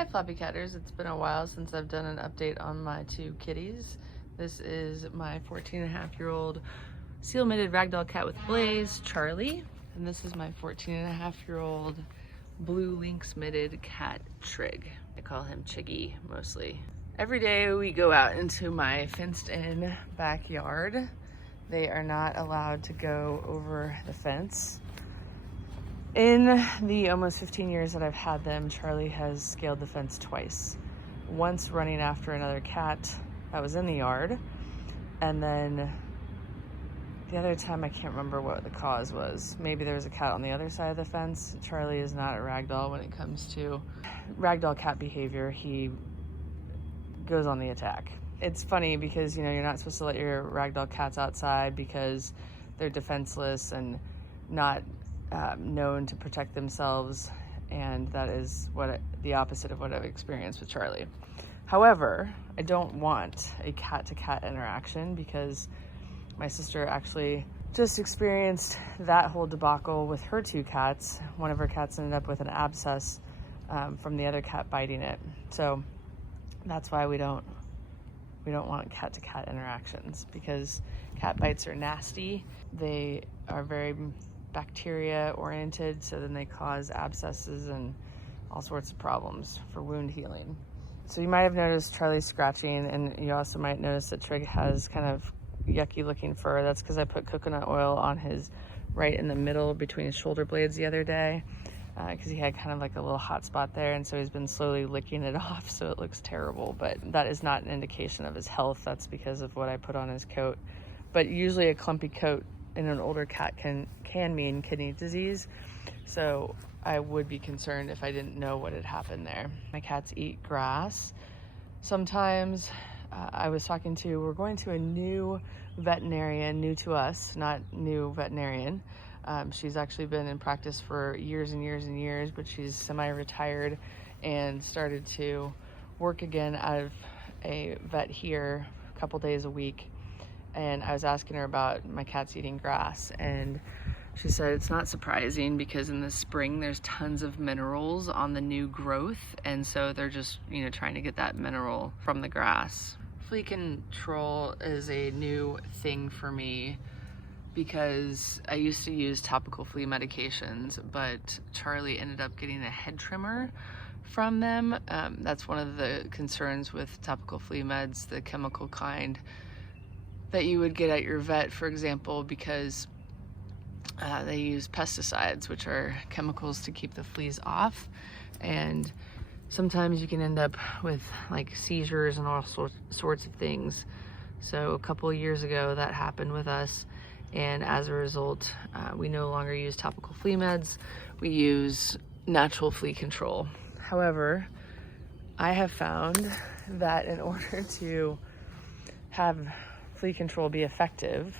Hi Floppycatters, it's been a while since I've done an update on my two kitties. This is my 14.5-year-old seal-mitted ragdoll cat with blaze, Charlie, and this is my 14.5-year-old blue lynx-mitted cat, Trigg. I call him Chiggy mostly. Every day we go out into my fenced-in backyard. They are not allowed to go over the fence. In the almost 15 years that I've had them, Charlie has scaled the fence twice. Once running after another cat that was in the yard, and then the other time I can't remember what the cause was. Maybe there was a cat on the other side of the fence. Charlie is not a ragdoll when it comes to ragdoll cat behavior. He goes on the attack. It's funny because, you know, you're not supposed to let your ragdoll cats outside because they're defenseless and not known to protect themselves, and that is the opposite of what I've experienced with Charlie. However, I don't want a cat-to-cat interaction because my sister actually just experienced that whole debacle with her two cats. One of her cats ended up with an abscess from the other cat biting it. So that's why we don't want cat-to-cat interactions, because cat bites are nasty. They are very bacteria oriented, so then they cause abscesses and all sorts of problems for wound healing. So you might have noticed Charlie scratching, and you also might notice that Trigg has kind of yucky looking fur. That's because I put coconut oil on his right in the middle between his shoulder blades the other day, because he had kind of like a little hot spot there, and so he's been slowly licking it off, so it looks terrible. But that is not an indication of his health. That's because of what I put on his coat. But usually a clumpy coat in an older cat can mean kidney disease, so I would be concerned if I didn't know what had happened there. My cats eat grass. Sometimes we're going to a new veterinarian, new to us, not new veterinarian. She's actually been in practice for years and years and years, but she's semi-retired and started to work again out of a vet here a couple days a week. And I was asking her about my cats eating grass, and she said it's not surprising because in the spring there's tons of minerals on the new growth, and so they're just, you know, trying to get that mineral from the grass. Flea control is a new thing for me because I used to use topical flea medications, but Charlie ended up getting a head tremor from them. That's one of the concerns with topical flea meds, the chemical kind that you would get at your vet, for example, because they use pesticides, which are chemicals to keep the fleas off, and sometimes you can end up with like seizures and all sorts of things. So a couple of years ago that happened with us, and as a result we no longer use topical flea meds. We use natural flea control. However, I have found that in order to have flea control be effective,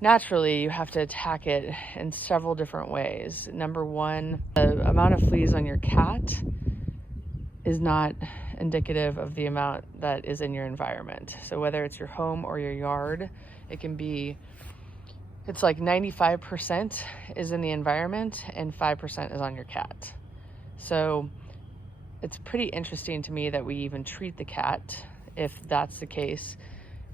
naturally you have to attack it in several different ways. Number one, the amount of fleas on your cat is not indicative of the amount that is in your environment. So whether it's your home or your yard, it's like 95% is in the environment and 5% is on your cat. So it's pretty interesting to me that we even treat the cat. If that's the case,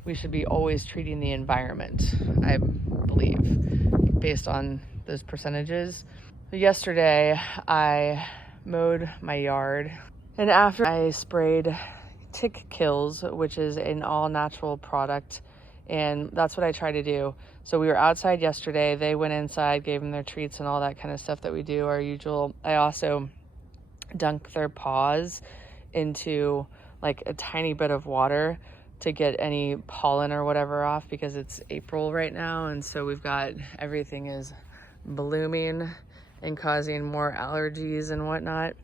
we should be always treating the environment, I believe, based on those percentages. Yesterday, I mowed my yard, and after I sprayed Tick Killz, which is an all-natural product, and that's what I try to do. So we were outside yesterday, they went inside, gave them their treats and all that kind of stuff that we do, our usual. I also dunk their paws into like a tiny bit of water to get any pollen or whatever off, because it's April right now, and so everything is blooming and causing more allergies and whatnot.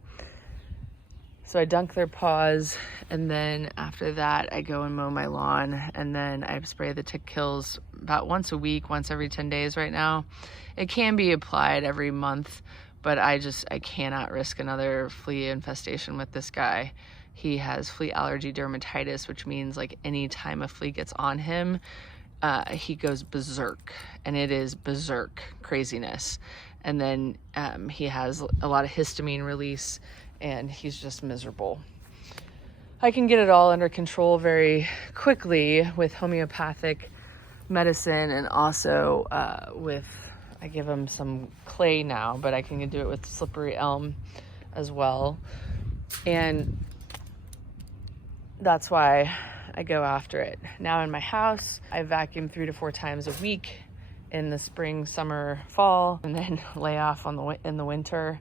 So I dunk their paws, and then after that I go and mow my lawn, and then I spray the Tick Killz about once a week, once every 10 days right now. It can be applied every month, but I cannot risk another flea infestation with this guy. He has flea allergy dermatitis, which means like any time a flea gets on him, he goes berserk, and it is berserk craziness. And then he has a lot of histamine release, and he's just miserable. I can get it all under control very quickly with homeopathic medicine, and also I give him some clay now, but I can do it with slippery elm as well. And that's why I go after it. Now in my house, I vacuum 3 to 4 times a week in the spring, summer, fall, and then lay off in the winter.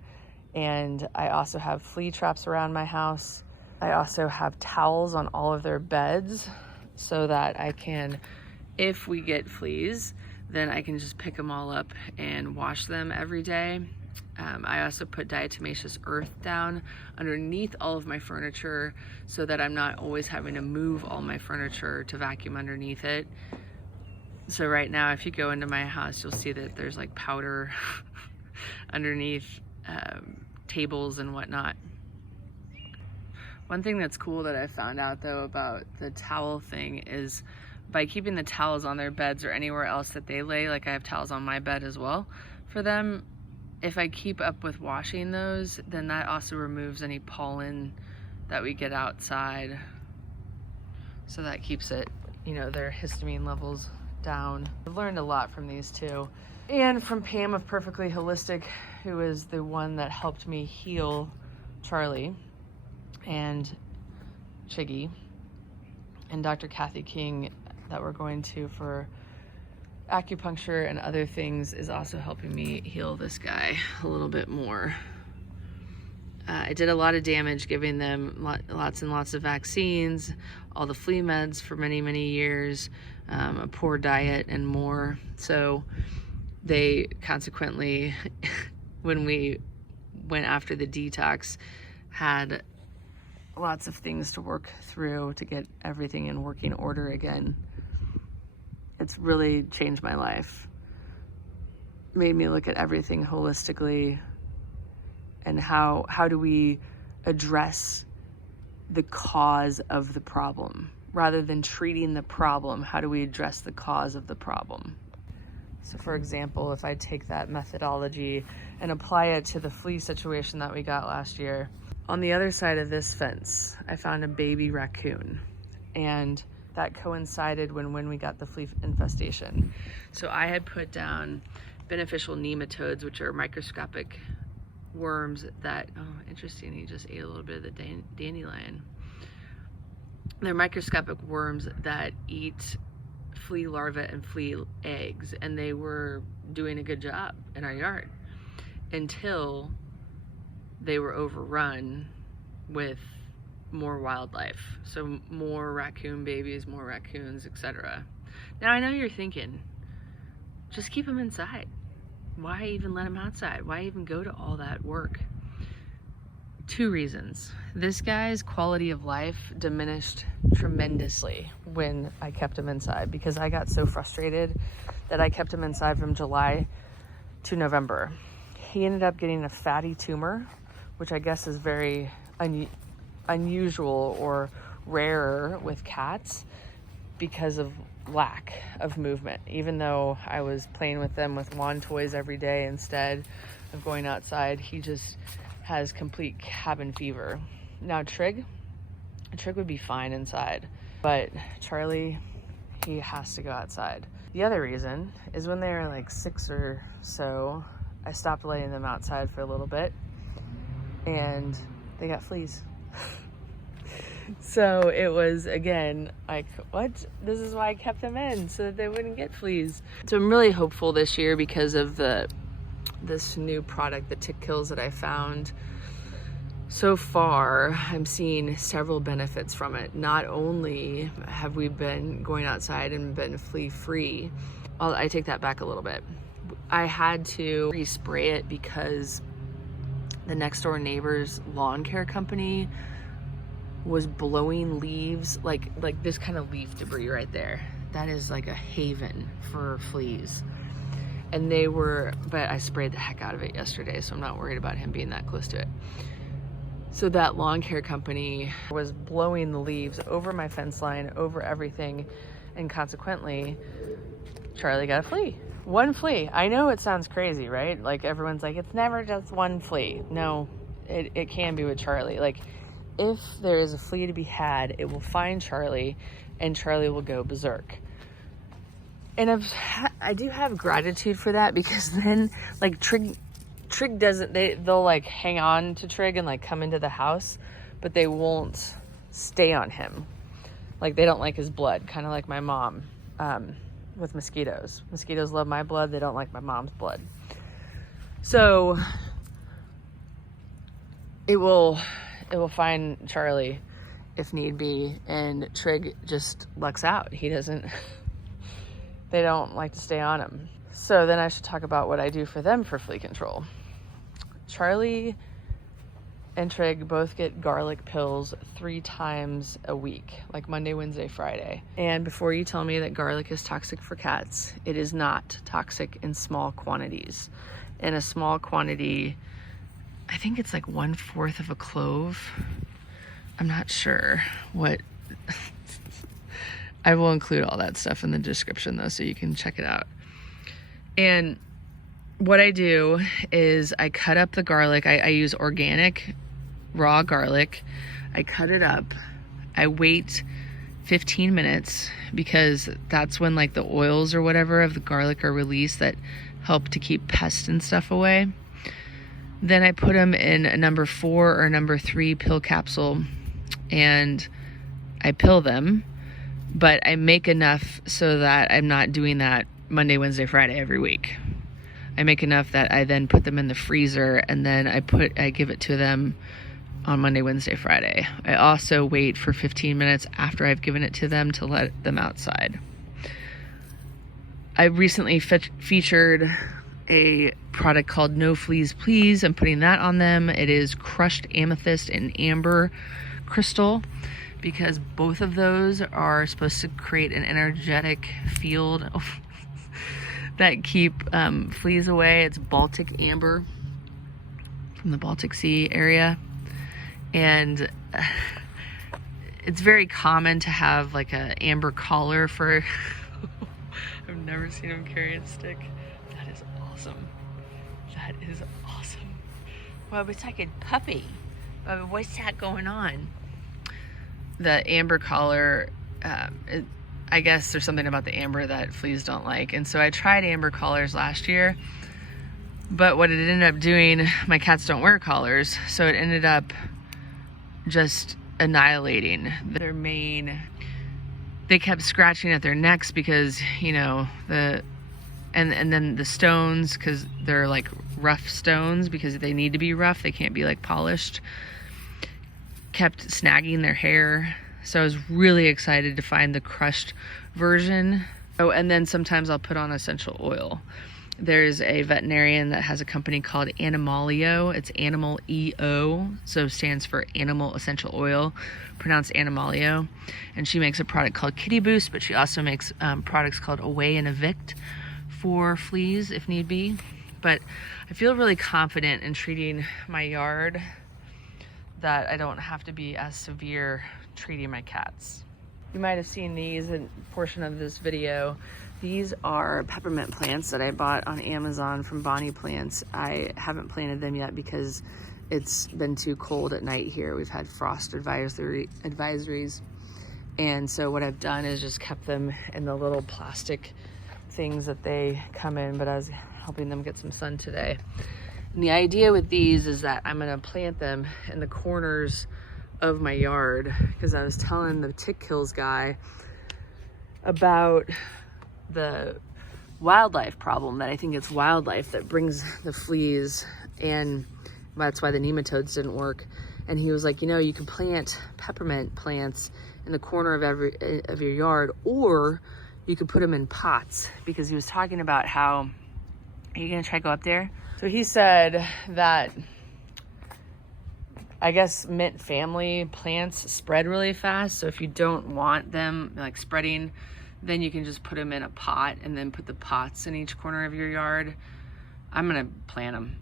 And I also have flea traps around my house. I also have towels on all of their beds so that I can, if we get fleas, then I can just pick them all up and wash them every day. I also put diatomaceous earth down underneath all of my furniture so that I'm not always having to move all my furniture to vacuum underneath it. So right now, if you go into my house, you'll see that there's like powder underneath tables and whatnot. One thing that's cool that I found out though about the towel thing is by keeping the towels on their beds or anywhere else that they lay, like I have towels on my bed as well for them, if I keep up with washing those, then that also removes any pollen that we get outside. So that keeps it, their histamine levels down. I've learned a lot from these two. And from Pam of Purrrfectly Holistic, who is the one that helped me heal Charlie and Chiggy, and Dr. Cathy King that we're going to for acupuncture and other things is also helping me heal this guy a little bit more. I did a lot of damage giving them lots and lots of vaccines, all the flea meds for many, many years, a poor diet and more. So they consequently, when we went after the detox, had lots of things to work through to get everything in working order again. It's really changed my life. Made me look at everything holistically, and how do we address the cause of the problem rather than treating the problem. How do we address the cause of the problem? So for example, if I take that methodology and apply it to the flea situation that we got last year, on the other side of this fence I found a baby raccoon, and that coincided when we got the flea infestation. So I had put down beneficial nematodes, which are microscopic worms that, oh, interesting, he just ate a little bit of the dandelion. They're microscopic worms that eat flea larvae and flea eggs, and they were doing a good job in our yard until they were overrun with more wildlife. So more raccoon babies, more raccoons, etc. Now I know you're thinking, just keep them inside. Why even let them outside? Why even go to all that work? 2 reasons. This guy's quality of life diminished tremendously when I kept him inside, because I got so frustrated that I kept him inside from July to November. He ended up getting a fatty tumor, which I guess is very unusual or rarer with cats because of lack of movement. Even though I was playing with them with wand toys every day instead of going outside, he just has complete cabin fever. Now Trigg would be fine inside, but Charlie, he has to go outside. The other reason is when they were like 6 or so, I stopped letting them outside for a little bit and they got fleas. So it was, again, like, what? This is why I kept them in, so that they wouldn't get fleas. So I'm really hopeful this year because of this new product, the Tick Killz, that I found. So far, I'm seeing several benefits from it. Not only have we been going outside and been flea free, I take that back a little bit. I had to respray it because the next door neighbor's lawn care company was blowing leaves, like this kind of leaf debris right there. That is like a haven for fleas. And but I sprayed the heck out of it yesterday, so I'm not worried about him being that close to it. So that lawn care company was blowing the leaves over my fence line, over everything, and consequently, Charlie got a flea. 1 flea. I know it sounds crazy, right? Like everyone's like, it's never just 1 flea. No, it can be with Charlie. Like, if there is a flea to be had, it will find Charlie, and Charlie will go berserk. And I do have gratitude for that, because then, like, Trigg doesn't, they'll like hang on to Trigg and like come into the house, but they won't stay on him. Like, they don't like his blood, kind of like my mom with mosquitoes. Mosquitoes love my blood, they don't like my mom's blood. So it will find Charlie if need be, and Trigg just lucks out. He doesn't, they don't like to stay on him. So then I should talk about what I do for them for flea control. Charlie and Trigg both get garlic pills 3 times a week, like Monday, Wednesday, Friday. And before you tell me that garlic is toxic for cats, it is not toxic in small quantities. In a small quantity, I think it's like 1/4 of a clove. I'm not sure what. I will include all that stuff in the description though, so you can check it out. And what I do is I cut up the garlic. I use organic raw garlic. I cut it up. I wait 15 minutes, because that's when like the oils or whatever of the garlic are released that help to keep pests and stuff away. Then I put them in a number 4 or number 3 pill capsule, and I pill them, but I make enough so that I'm not doing that Monday, Wednesday, Friday every week. I make enough that I then put them in the freezer, and then I give it to them on Monday, Wednesday, Friday. I also wait for 15 minutes after I've given it to them to let them outside. I recently featured a product called No Fleas Please. I'm putting that on them. It is crushed amethyst and amber crystal, because both of those are supposed to create an energetic field that keep fleas away. It's Baltic amber from the Baltic Sea area. And it's very common to have like a amber collar for, I've never seen him carry a stick. That is awesome. That is awesome. Well, it's like a puppy. What's that going on? The amber collar, I guess there's something about the amber that fleas don't like. And so I tried amber collars last year, but what it ended up doing, my cats don't wear collars, so it ended up just annihilating their mane. They kept scratching at their necks because, you know, and then the stones, because they're like rough stones, because they need to be rough, they can't be like polished, kept snagging their hair. So I was really excited to find the crushed version. Oh, and then sometimes I'll put on essential oil. There's a veterinarian that has a company called Animalio. It's Animal EO, so stands for Animal Essential Oil, pronounced Animalio. And she makes a product called Kitty Boost, but she also makes products called Away and Evict for fleas if need be. But I feel really confident in treating my yard that I don't have to be as severe treating my cats. You might have seen these in a portion of this video. These are peppermint plants that I bought on Amazon from Bonnie Plants. I haven't planted them yet because it's been too cold at night here. We've had frost advisories. And so what I've done is just kept them in the little plastic things that they come in, but I was helping them get some sun today. And the idea with these is that I'm gonna plant them in the corners of my yard, because I was telling the Tick Killz guy about the wildlife problem, that I think it's wildlife that brings the fleas, and that's why the nematodes didn't work. And he was like, you know, you can plant peppermint plants in the corner of your yard, or you could put them in pots, because he was talking about how, are you gonna try to go up there? So he said that I guess mint family plants spread really fast. So if you don't want them like spreading, then you can just put them in a pot and then put the pots in each corner of your yard. I'm gonna plant them.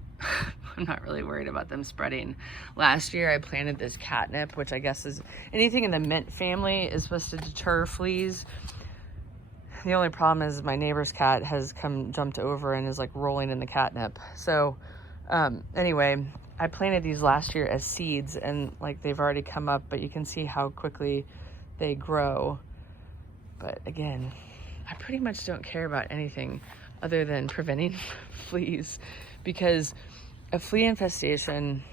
I'm not really worried about them spreading. Last year I planted this catnip, which I guess is anything in the mint family is supposed to deter fleas. The only problem is my neighbor's cat has jumped over and is like rolling in the catnip. So anyway, I planted these last year as seeds, and like they've already come up, but you can see how quickly they grow. But again, I pretty much don't care about anything other than preventing fleas, because a flea infestation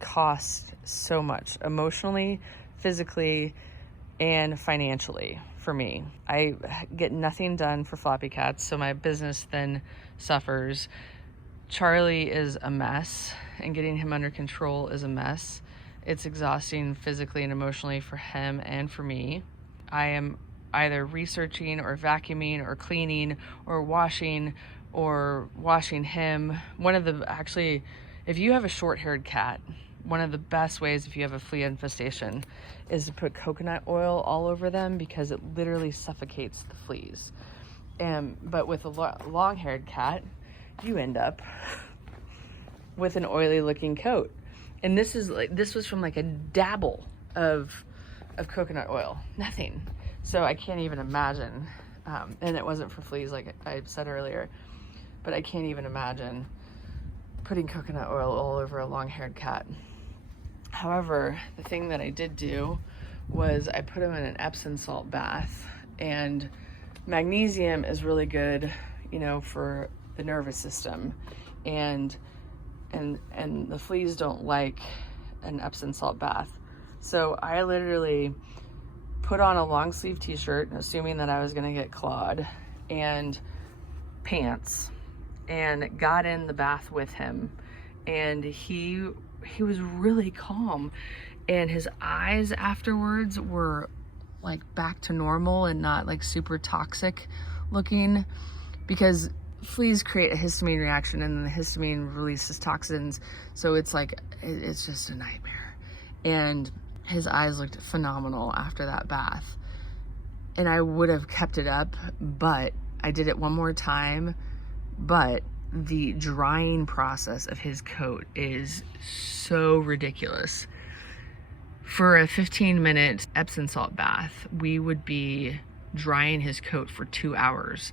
costs so much emotionally, physically, and financially for me. I get nothing done for Floppycats, so my business then suffers. Charlie is a mess, and getting him under control is a mess. It's exhausting physically and emotionally for him and for me. I am either researching or vacuuming or cleaning or washing him. Actually, if you have a short-haired cat, one of the best ways if you have a flea infestation is to put coconut oil all over them, because it literally suffocates the fleas. But with a long-haired cat, you end up with an oily looking coat. And this was from like a dabble of coconut oil, nothing. So I can't even imagine, and it wasn't for fleas like I said earlier, but I can't even imagine putting coconut oil all over a long-haired cat. However, the thing that I did do was I put him in an Epsom salt bath, and magnesium is really good, you know, for the nervous system, and the fleas don't like an Epsom salt bath. So I literally put on a long sleeve t-shirt, assuming that I was gonna get clawed, and pants, and got in the bath with him, and he was really calm, and his eyes afterwards were like back to normal and not like super toxic looking, because fleas create a histamine reaction, and then the histamine releases toxins, so it's like it's just a nightmare. And his eyes looked phenomenal after that bath, and I would have kept it up, but I did it one more time. But the drying process of his coat is so ridiculous. For a 15-minute Epsom salt bath, we would be drying his coat for 2 hours,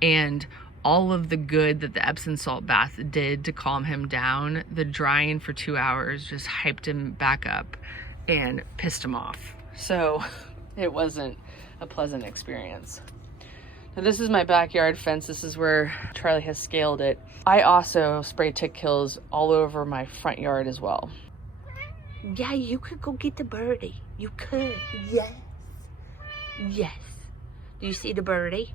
and all of the good that the Epsom salt bath did to calm him down, the drying for 2 hours just hyped him back up and pissed him off. So it wasn't a pleasant experience. Now this is my backyard fence. This is where Charlie has scaled it. I also spray Tick Killz all over my front yard as well. Yeah, you could go get the birdie. You could. Yes. Yes. Do you see the birdie?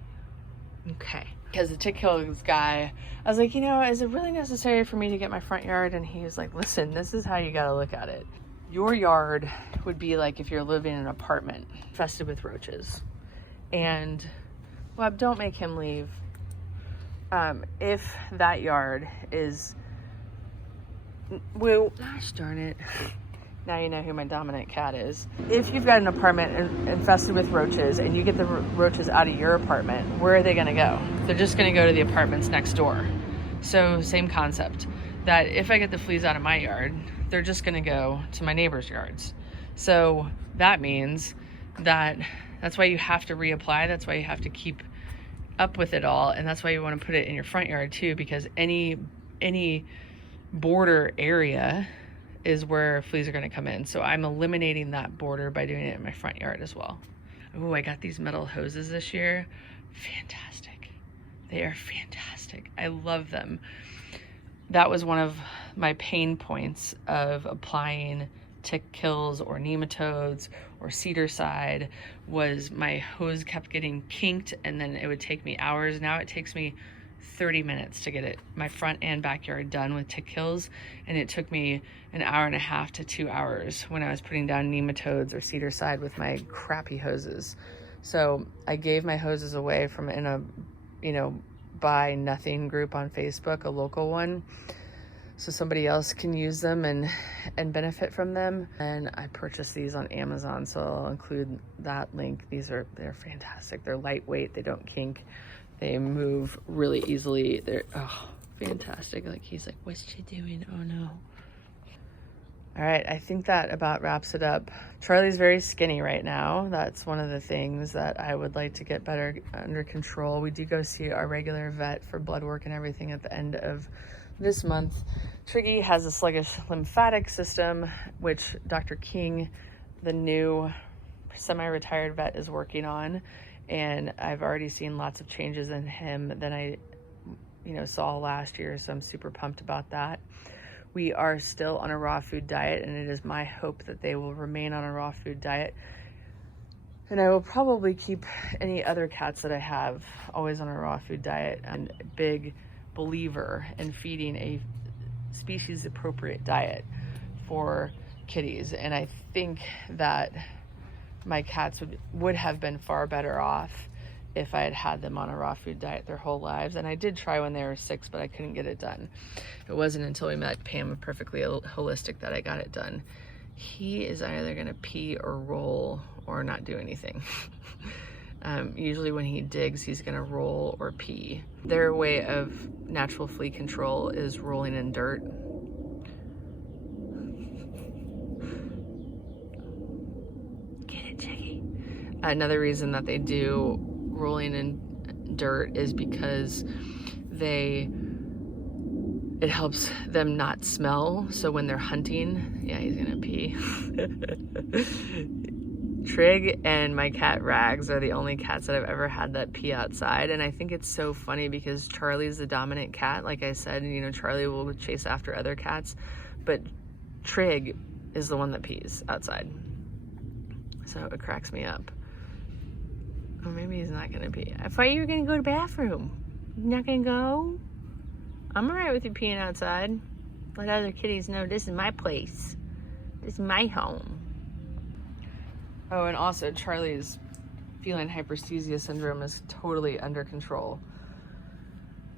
Okay. Because the Tick Killz guy, I was like, you know, is it really necessary for me to get my front yard? And he was like, listen, this is how you gotta look at it. Your yard would be like if you're living in an apartment infested with roaches. And, well, don't make him leave. If that yard is, well, gosh darn it. Now you know who my dominant cat is. If you've got an apartment infested with roaches and you get the roaches out of your apartment, where are they gonna go? They're just gonna go to the apartments next door. So same concept, that if I get the fleas out of my yard, they're just gonna go to my neighbor's yards. So that means that's why you have to reapply. That's why you have to keep up with it all. And that's why you wanna put it in your front yard too, because any border area is where fleas are going to come in. So I'm eliminating that border by doing it in my front yard as well. Oh, I got these metal hoses this year. Fantastic. They are fantastic. I love them. That was one of my pain points of applying Tick Killz or nematodes or cedar side, was my hose kept getting kinked, and then it would take me hours. Now it takes me 30 minutes to get it, my front and backyard, done with Tick Killz, and it took me an hour and a half to 2 hours when I was putting down nematodes or cedar side with my crappy hoses. So I gave my hoses away from in a, you know, buy nothing group on Facebook, a local one, so somebody else can use them and benefit from them. And I purchased these on Amazon, so I'll include that link. They're fantastic. They're lightweight, they don't kink. They move really easily. They're, oh, fantastic. Like, he's like, what's she doing? Oh no. All right, I think that about wraps it up. Charlie's very skinny right now. That's one of the things that I would like to get better under control. We do go see our regular vet for blood work and everything at the end of This month, Triggy has a sluggish lymphatic system, which Dr. King, the new semi-retired vet, is working on. And I've already seen lots of changes in him than I, saw last year. So I'm super pumped about that. We are still on a raw food diet, and it is my hope that they will remain on a raw food diet. And I will probably keep any other cats that I have always on a raw food diet. I'm a big believer in feeding a species appropriate diet for kitties. And I think that my cats would have been far better off if I had had them on a raw food diet their whole lives. And I did try when they were 6, but I couldn't get it done. It wasn't until we met Pam Purrrfectly Holistic that I got it done. He is either gonna pee or roll or not do anything. Usually when he digs, he's gonna roll or pee. Their way of natural flea control is rolling in dirt. Get it, Jiggy. Another reason that they do rolling in dirt is because it helps them not smell. So when they're hunting, yeah, he's gonna pee. Trigg and my cat Rags are the only cats that I've ever had that pee outside. And I think it's so funny because Charlie's the dominant cat. Like I said, Charlie will chase after other cats, but Trigg is the one that pees outside. So it cracks me up. Or maybe he's not gonna pee. I thought you were gonna go to the bathroom. You're not gonna go? I'm all right with you peeing outside. Let other kitties know this is my place. This is my home. Oh, and also Charlie's feline hyperesthesia syndrome is totally under control,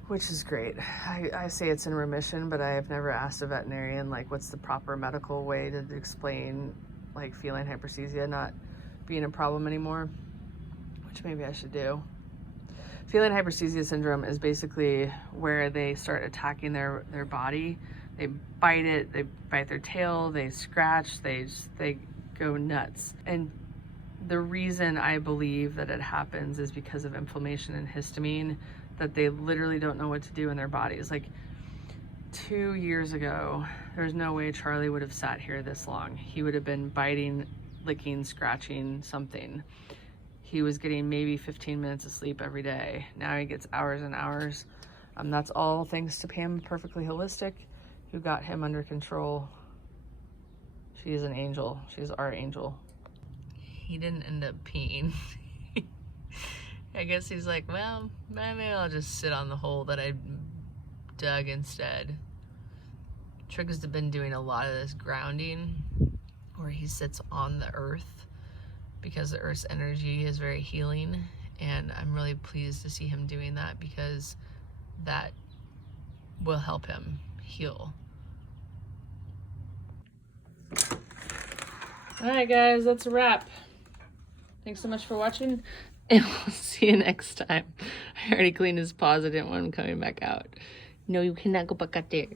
which is great. I say it's in remission, but I have never asked a veterinarian, what's the proper medical way to explain, feline hyperesthesia not being a problem anymore, which maybe I should do. Feline hyperesthesia syndrome is basically where they start attacking their body. They bite it, they bite their tail, they scratch, they go nuts. And the reason I believe that it happens is because of inflammation and histamine, that they literally don't know what to do in their bodies. 2 years ago, there's no way Charlie would have sat here this long. He would have been biting, licking, scratching something. He was getting maybe 15 minutes of sleep every day. Now he gets hours and hours. That's all thanks to Pam Purrrfectly Holistic, who got him under control. She is an angel. She's our angel. He didn't end up peeing. I guess he's like, well, maybe I'll just sit on the hole that I dug instead. Trigg has been doing a lot of this grounding where he sits on the earth because the earth's energy is very healing, and I'm really pleased to see him doing that because that will help him heal. Alright guys, that's a wrap. Thanks so much for watching, and we'll see you next time. I already cleaned his paws. I didn't want him coming back out. No, you cannot go back out there.